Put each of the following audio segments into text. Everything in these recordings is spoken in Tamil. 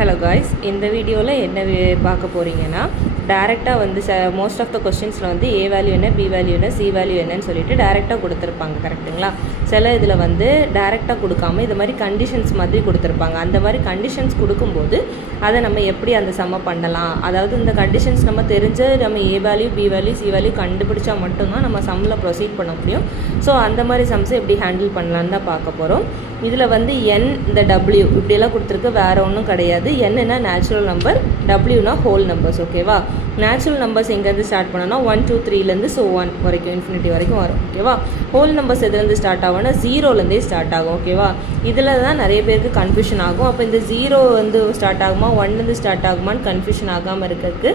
ஹலோ காய்ஸ், இந்த வீடியோவில் என்ன பார்க்க போகிறீங்கன்னா டேரெக்டாக வந்து மோஸ்ட் ஆஃப் த கொஸ்டின்ஸில் வந்து ஏ வேல்யூ என்ன, பி வேல்யூ என்ன, சி வேல்யூ என்னன்னு சொல்லிட்டு டேரெக்டாக கொடுத்துருப்பாங்க. கரெக்டுங்களா? சில இதில் வந்து டேரெக்டாக கொடுக்காம இது மாதிரி கண்டிஷன்ஸ் மாதிரி கொடுத்துருப்பாங்க. அந்த மாதிரி கண்டிஷன்ஸ் கொடுக்கும்போது அதை நம்ம எப்படி அந்த சம்ம பண்ணலாம், அதாவது இந்த கண்டிஷன்ஸ் நம்ம தெரிஞ்ச நம்ம A value, B value, C value கண்டுபிடிச்சா மட்டும்தான் நம்ம சம்மில் ப்ரொசீட் பண்ண முடியும். ஸோ அந்த மாதிரி சம்ஸை எப்படி ஹேண்டில் பண்ணலான்னு தான் பார்க்க போகிறோம். இதில் வந்து என், இந்த டபிள்யூ இப்படியெல்லாம் கொடுத்துருக்கு, வேறு ஒன்றும் கிடையாது. என்னன்னா நேச்சுரல் நம்பர், டபிள்யூனா ஹோல் நம்பர்ஸ். ஓகேவா? நேச்சுரல் நம்பர்ஸ் எங்கேருந்து ஸ்டார்ட் பண்ணோன்னா 1 2 3லேருந்து 1 வரைக்கும் இன்ஃபினிட்டி வரைக்கும் வரும். ஓகேவா? ஹோல் நம்பர்ஸ் எதுலேருந்து ஸ்டார்ட் ஆகும்னா 0லேருந்தே ஸ்டார்ட் ஆகும். ஓகேவா? இதில் தான் நிறைய பேருக்கு கன்ஃபியூஷன் ஆகும். அப்போ இந்த 0 வந்து ஸ்டார்ட் ஆகுமா, 1லேருந்து ஸ்டார்ட் ஆகுமான்னு கன்ஃபியூஷன் ஆகாமல் இருக்கிறதுக்கு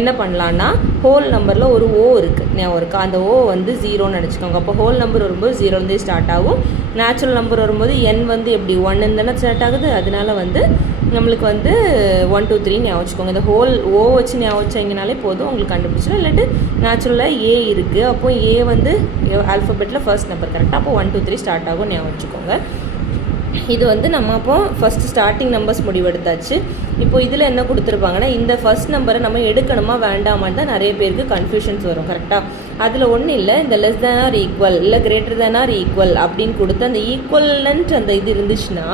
என்ன பண்ணலான்னா, ஹோல் நம்பரில் ஒரு ஓ இருக்குது, ஞாபகம் இருக்கா? அந்த ஓ வந்து 0ன்னு நினச்சிக்கோங்க. அப்போ ஹோல் நம்பர் வரும்போது 0லேருந்தே ஸ்டார்ட் ஆகும். நேச்சுரல் நம்பர் வரும்போது என் வந்து எப்படி 1 தானே ஸ்டார்ட் ஆகுது, அதனால வந்து நம்மளுக்கு வந்து 1 2 3 ஞாபகம் வச்சுக்கோங்க. இந்த ஹோல் ஓ வச்சு ஞாபகம் வச்சிங்கனாலே போதும், உங்களுக்கு கண்டுபிடிச்சிடும். இல்லாட்டி நேச்சுரலாக ஏ இருக்குது, அப்போ ஏ வந்து ஆல்ஃபபெட்டில் ஃபர்ஸ்ட் நம்பர் கரெக்டாக, அப்போ 1 2 3 ஸ்டார்ட் ஆகும், ஞாபகம் வச்சுக்கோங்க. இது வந்து நம்ம அப்போ ஃபஸ்ட்டு ஸ்டார்டிங் நம்பர்ஸ் முடிவெடுத்தாச்சு. இப்போ இதில் என்ன கொடுத்துருப்பாங்கன்னா, இந்த ஃபர்ஸ்ட் நம்பரை நம்ம எடுக்கணுமா வேண்டாமான்னு தான் நிறைய பேருக்கு கன்ஃபியூஷன்ஸ் வரும். கரெக்டாக? அதில் ஒன்றும் இல்லை, இந்த லெஸ் தேன் ஆர் ஈக்குவல் இல்லை கிரேட்டர் தேன் ஆர் ஈக்குவல் அப்படின்னு கொடுத்து அந்த ஈக்குவலன்ட் அந்த இது இருந்துச்சுன்னா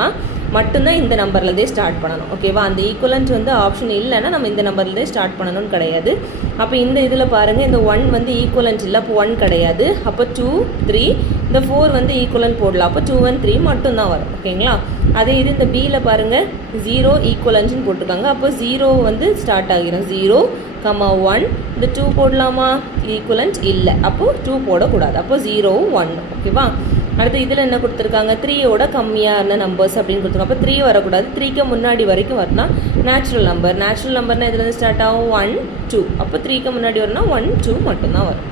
மட்டும்தான் இந்த நம்பர்லேருந்தே ஸ்டார்ட் பண்ணணும். ஓகேவா? அந்த ஈக்குவலன்ட் வந்து ஆப்ஷன் இல்லைன்னா நம்ம இந்த நம்பர்லேருந்தே ஸ்டார்ட் பண்ணணும்னு கிடையாது. அப்போ இந்த இதில் பாருங்கள், இந்த 1 வந்து ஈக்குவலன்ட் இல்லை, அப்போ 1 கிடையாது. அப்போ 2 3, இந்த 4 வந்து ஈக்குவலன்ட் போடலாம், அப்போ 2 1 3 மட்டும்தான் வரும். ஓகேங்களா? அதே இது இந்த பியில் பாருங்கள், 0 ஈக்குவலன்ட்னு போட்டிருக்காங்க, அப்போ 0 வந்து ஸ்டார்ட் ஆகிடும். 0 1, இந்த 2 போடலாமா? ஈக்குவலன்ட் இல்லை, அப்போது 2 போடக்கூடாது, அப்போ 0 1. ஓகேவா? அடுத்து இதில் என்ன கொடுத்துருக்காங்க, 3யோட கம்மியான நம்பர்ஸ் அப்படின்னு கொடுத்துருக்காங்க. அப்போ 3 வரக்கூடாது, 3க்கு முன்னாடி வரைக்கும் வரணும். நேச்சுரல் நம்பர்னால் எதுலேருந்து ஸ்டார்ட் ஆகும்? 1 2, அப்போ 3க்கு முன்னாடி வரணும்னா 1 2 மட்டும்தான் வரும்.